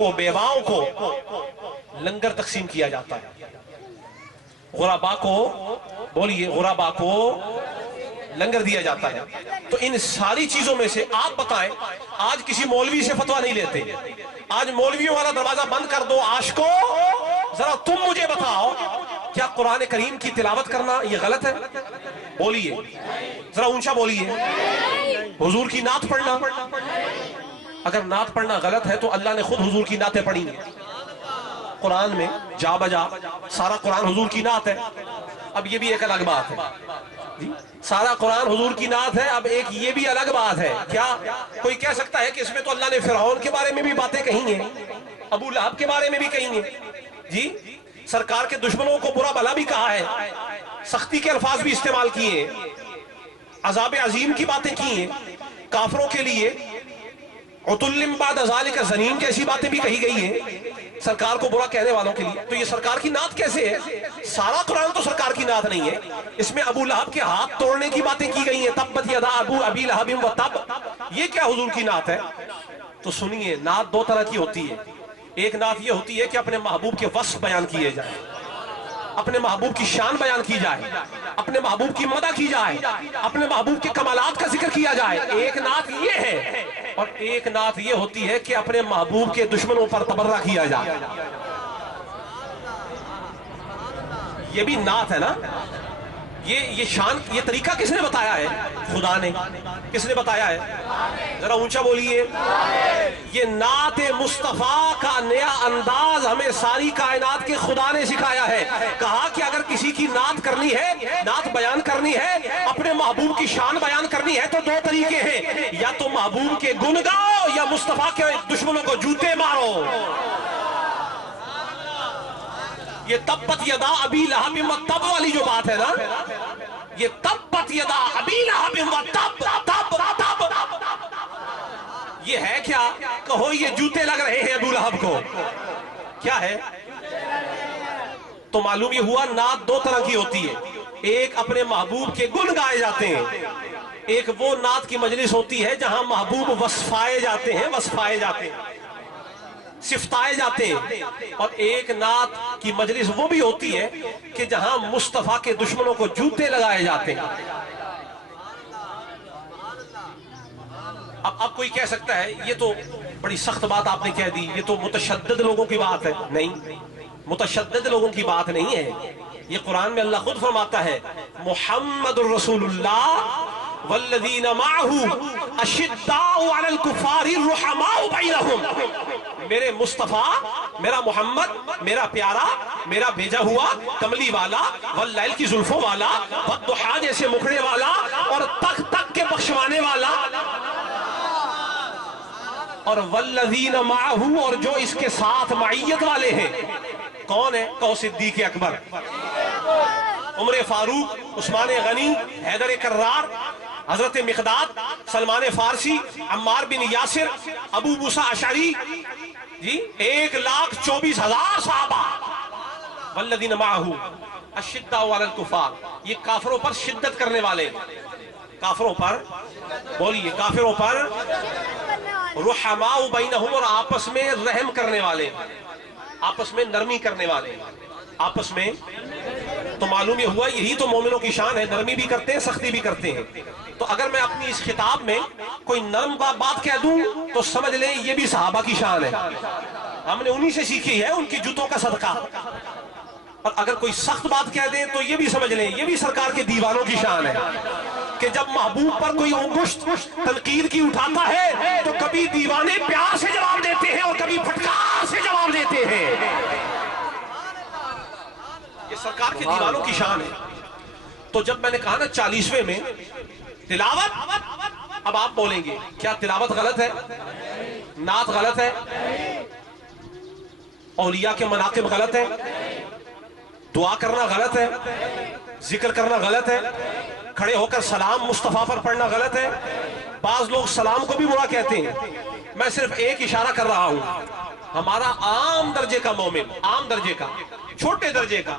کو بیواؤں کو لنگر تقسیم کیا جاتا ہے. غربا کو بولیے غربا کو لنگر دیا جاتا ہے. تو ان ساری چیزوں میں سے آپ بتائیں, آج کسی مولوی سے فتویٰ نہیں لیتے, آج مولویوں والا دروازہ بند کر دو. عاشقو ذرا تم مجھے بتاؤ, کیا قرآن کریم کی تلاوت کرنا یہ غلط ہے؟ بولیے ذرا اونچا بولیے. حضور کی نعت پڑھنا, اگر نعت پڑھنا غلط ہے تو اللہ نے خود حضور کی نعتیں پڑھی ہیں قرآن میں جا بجا. سارا قرآن حضور کی نعت ہے. اب یہ بھی ایک الگ بات ہے, سارا قرآن حضور کی نعت ہے. اب ایک یہ بھی الگ بات ہے, کیا کوئی کہہ سکتا ہے کہ اس میں تو اللہ نے فرعون کے بارے میں بھی باتیں کہی ہیں, ابو لہب کے بارے میں بھی کہی ہیں, جی سرکار کے دشمنوں کو برا بھلا بھی کہا ہے, سختی کے الفاظ بھی استعمال کیے ہیں, عذاب عظیم کی باتیں کی ہیں, کافروں کے لیے عتل بعد ذالک زنیم جیسی باتیں بھی کہی گئی ہیں سرکار کو برا کہنے والوں کے لیے. تو یہ سرکار کی نعت کیسے ہے؟ سارا قرآن تو سرکار کی نعت نہیں ہے, اس میں ابو لہب کے ہاتھ توڑنے کی باتیں کی گئی ہیں, تبت یدا ابی لہب و تب, یہ کیا حضور کی نعت ہے؟ تو سنیے, نعت دو طرح کی ہوتی ہے. ایک نعت یہ ہوتی ہے کہ اپنے محبوب کے وصف بیان کیے جائیں, اپنے محبوب کی شان بیان کی جائے, اپنے محبوب کی مدح کی جائے, اپنے محبوب کے کمالات کا ذکر کیا جائے. ایک نعت یہ ہے, اور ایک نعت یہ ہوتی ہے کہ اپنے محبوب کے دشمنوں پر تبرہ کیا جائے. یہ بھی نعت ہے نا. یہ شان, یہ طریقہ کس نے بتایا ہے؟ خدا نے. کس نے بتایا ہے؟ ذرا اونچا بولیے. یہ نعت مصطفیٰ کا نیا انداز ہمیں ساری کائنات کے خدا نے سکھایا ہے. کہا کہ اگر کسی کی نعت کرنی ہے, نعت بیان کرنی ہے, اپنے محبوب کی شان بیان کرنی ہے تو دو طریقے ہیں, یا تو محبوب کے گن گاؤ یا مصطفیٰ کے دشمنوں کو جوتے مارو. یہ تبت یدا ابی لہب و تب والی جو بات ہے نا, یہ تبت یدا ابی لہب و تب تب تب, یہ ہے کیا؟ کہو یہ جوتے لگ رہے ہیں ابو لہب کو. کیا ہے؟ تو معلوم یہ ہوا نعت دو طرح کی ہوتی ہے. ایک اپنے محبوب کے گن گائے جاتے ہیں, ایک وہ نعت کی مجلس ہوتی ہے جہاں محبوب وصفائے جاتے ہیں, وصفائے جاتے ہیں, صفتائے جاتے ہیں. اور ایک نعت کی مجلس وہ بھی ہوتی ہے کہ جہاں مصطفیٰ کے دشمنوں کو جوتے لگائے جاتے ہیں. اب کوئی کہہ سکتا ہے یہ تو بڑی سخت بات آپ نے کہہ دی, یہ تو متشدد لوگوں کی بات ہے. نہیں, متشدد لوگوں کی بات نہیں ہے. یہ قرآن میں اللہ خود فرماتا ہے, محمد الرسول اللہ والذین معہ اشداء علی الکفار رحماء بینہم. میرے مصطفیٰ, میرا محمد, میرا پیارا, میرا بھیجا ہوا کملی والا, واللیل کی زلفوں والا, والضحیٰ جیسے مکھڑے والا, اور تک تک کے بخشوانے والا, اور والذین معہ, اور جو اس کے ساتھ معیت والے ہیں. کون ہے؟ کہو صدیق اکبر, عمر فاروق, عثمان غنی, حیدر کرار, حضرت مقداد, سلمان فارسی, عمار بن یاسر, ابو موسیٰ اشعری, جی 1,24,000 صحابہ. والذین معہ اشداء علی الکفار, یہ کافروں پر شدت کرنے والے, کافروں پر بولیے, کافروں پر رحماء بینہم, اور آپس میں رحم کرنے والے, آپس میں نرمی کرنے والے, آپس میں. تو معلوم یہ ہوا یہی تو مومنوں کی شان ہے, نرمی بھی کرتے ہیں, سختی بھی کرتے ہیں. تو اگر میں اپنی اس خطاب میں کوئی نرم بات کہہ دوں تو سمجھ لیں یہ بھی صحابہ کی شان ہے, ہم نے انہی سے سیکھی ہے, ان کی جوتوں کا صدقہ. اور اگر کوئی سخت بات کہہ دیں تو یہ بھی سمجھ لیں یہ بھی سرکار کے دیوانوں کی شان ہے, کہ جب محبوب پر کوئی انگشت تنقید کی اٹھاتا ہے تو کبھی دیوانے پیار سے جواب دیتے ہیں اور کبھی پھٹکار سے جواب دیتے ہیں. یہ سرکار کے دیوانوں کی شان ہے. تو جب میں نے کہا نا 40ویں میں تلاوت, اب آپ بولیں گے کیا تلاوت غلط ہے؟ نعت غلط ہے؟ اولیاء کے مناقب غلط ہے؟ دعا کرنا غلط ہے؟ ذکر کرنا غلط ہے؟ کھڑے ہو کر سلام مصطفیٰ پر پڑھنا غلط ہے؟ بعض لوگ سلام کو بھی برا کہتے ہیں. میں صرف ایک اشارہ کر رہا ہوں, ہمارا عام درجے کا مومن, عام درجے کا, چھوٹے درجے کا,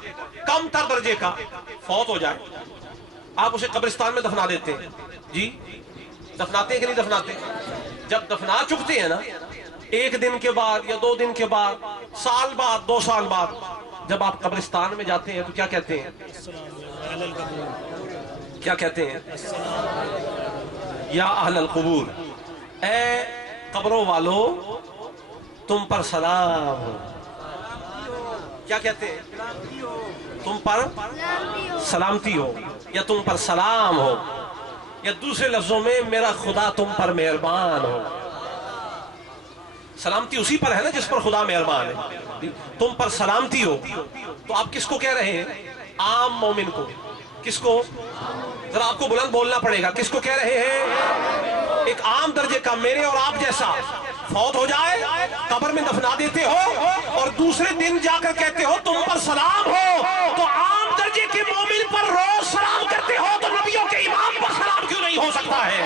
کم تر درجے کا فوت ہو جائے, آپ اسے قبرستان میں دفنا دیتے ہیں. جی دفناتے ہیں کہ نہیں دفناتے؟ جب دفنا چکتے ہیں نا ایک دن کے بعد یا 2 دن کے بعد، سال بعد، 2 سال بعد جب آپ قبرستان میں جاتے ہیں تو کیا کہتے ہیں؟ کیا کہتے ہیں؟ یا اہل القبور، اے قبروں والو تم پر سلام ہو۔ کیا کہتے ہیں؟ تم پر سلامتی ہو، یا تم پر سلام ہو، یا دوسرے لفظوں میں میرا خدا تم پر مہربان ہو۔ سلامتی اسی پر ہے نا جس پر خدا مہربان ہے۔ تم پر سلامتی ہو، تو آپ کس کو کہہ رہے ہیں؟ عام مومن کو۔ کس کو؟ ذرا آپ کو بلند بولنا پڑے گا، کس کو کہہ رہے ہیں؟ ایک عام درجے کا، میرے اور آپ جیسا فوت ہو جائے، قبر میں دفنا دیتے ہو اور دوسرے دن جا کر کہتے ہو تم پر سلام ہو، تو عام درجے کے مومن پر روز سلام کرتے ہو تو نبیوں کے امام پر سلام کیوں نہیں ہو سکتا ہے؟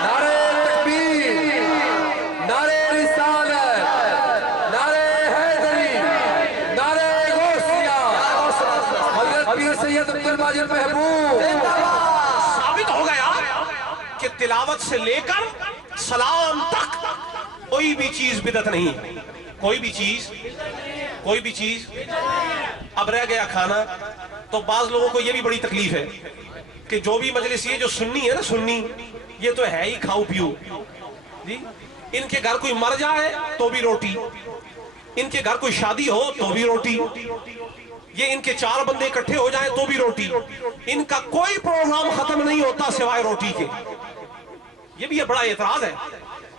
نعرہ تکبیر، نعرہ رسالت، نعرہ حیدری، نعرہ غوثیہ، حضرت پیر سید عبدالمجید محبوب۔ ثابت ہو گیا کہ تلاوت سے لے کر سلام تک کوئی بھی چیز بدعت نہیں، کوئی بھی چیز۔ اب رہ گیا کھانا، تو بعض لوگوں کو یہ بھی بڑی تکلیف ہے کہ جو بھی مجلس یہ جو سنی ہے نا، سنی یہ تو ہے ہی کھاؤ پیو جی۔ ان کے گھر کوئی مر جائے تو بھی روٹی، ان کے گھر کوئی شادی ہو تو بھی روٹی، یہ ان کے 4 بندے اکٹھے ہو جائیں تو بھی روٹی، ان کا کوئی پروگرام ختم نہیں ہوتا سوائے روٹی کے۔ یہ بھی بڑا اعتراض ہے،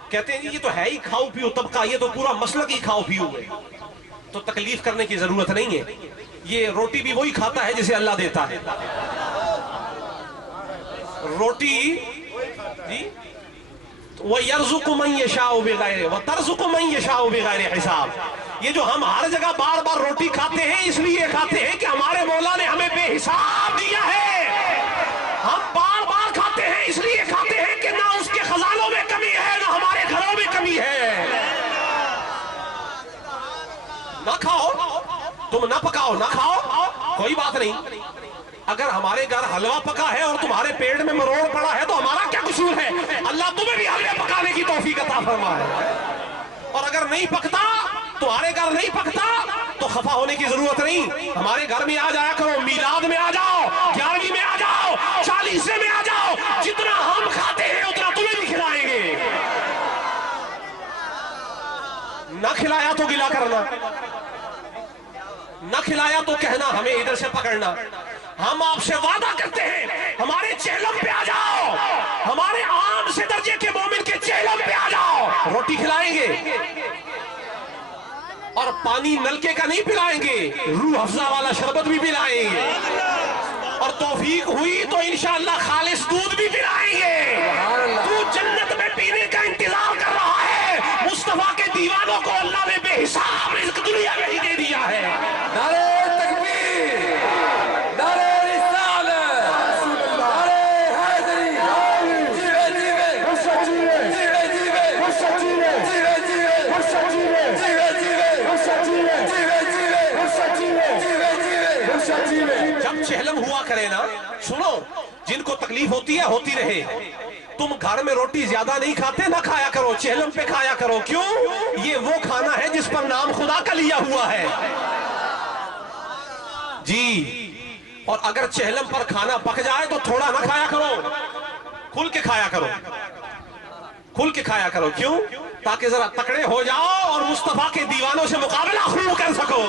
کہتے ہیں جی یہ تو ہے ہی کھاؤ پیو طبقہ، یہ تو پورا مسلک ہی کھاؤ پیو ہے، تو تکلیف کرنے کی ضرورت نہیں ہے، یہ روٹی بھی وہی کھاتا ہے جسے اللہ دیتا ہے۔ روٹی جی، وَيَرْزُقُ مَنْ يَشَاءُ بِغَيْرِ وَتَرْزُقُ مَنْ يَشَاءُ بِغَيْرِ حساب۔ یہ جو ہم ہر جگہ بار بار روٹی کھاتے ہیں اس لیے کھاتے ہیں کہ ہمارے مولا نے ہمیں بے حساب دیا ہے۔ ہم بار بار کھاتے ہیں اس لیے کھاتے ہیں کہ نہ اس کے خزانوں میں کمی ہے نہ ہمارے گھروں میں کمی ہے۔ نہ کھاؤ، تم نہ پکاؤ، نہ کھاؤ، کوئی بات نہیں۔ اگر ہمارے گھر حلوہ پکا ہے اور تمہارے پیٹ میں مروڑ پڑا ہے تو ہمارا کیا قصور ہے؟ اللہ تمہیں بھی حلوے پکانے کی توفیق عطا فرمائے۔ اور اگر نہیں پکتا، تمہارے گھر نہیں پکتا تو خفا ہونے کی ضرورت نہیں، ہمارے گھر میں آ جایا کرو، میلاد میں آ جاؤ، 11ویں میں آ جاؤ، 40ویں میں آ جاؤ، جتنا ہم کھاتے ہیں اتنا تمہیں بھی کھلائیں گے۔ نہ کھلایا تو گلا کرنا، نہ کھلایا تو کہنا ہمیں ادھر سے پکڑنا۔ ہم آپ سے وعدہ کرتے ہیں ہمارے چہلم پہ آ جاؤ، ہمارے عام سے درجے کے مومن کے چہلم پہ آ جاؤ، روٹی کھلائیں گے اور پانی نلکے کا نہیں پلائیں گے، روح افزا والا شربت بھی پلائیں گے، اور توفیق ہوئی تو انشاءاللہ خالص دودھ بھی پلائیں گے۔ تو جنت میں پینے کا انتظار کر رہا ہے، مصطفیٰ کے دیوانوں کو اللہ نے بے حساب رزق دنیا میں ہی دے دیا ہے۔ نعرہ تکبیر، نعرہ رسالت، نعرہ حیدری، جیوے جیوے، جیوے جیوے، جیوے جیوے، جیوے جیوے۔ جب چہلم ہوا کرے نا، سنو، جن کو تکلیف ہوتی ہے ہوتی رہے، تم گھر میں روٹی زیادہ نہیں کھاتے، نہ کھایا کرو، چہلم پہ کھایا کرو۔ کیوں؟ یہ وہ کھانا ہے جس پر نام خدا کا لیا ہوا ہے جی۔ اور اگر چہلم پر کھانا پک جائے تو تھوڑا نہ کھایا کرو، کھل کے کھایا کرو، کھل کے کھایا کرو۔ کیوں؟ تاکہ ذرا تکڑے ہو جاؤ اور مصطفیٰ کے دیوانوں سے مقابلہ خوب کر سکو۔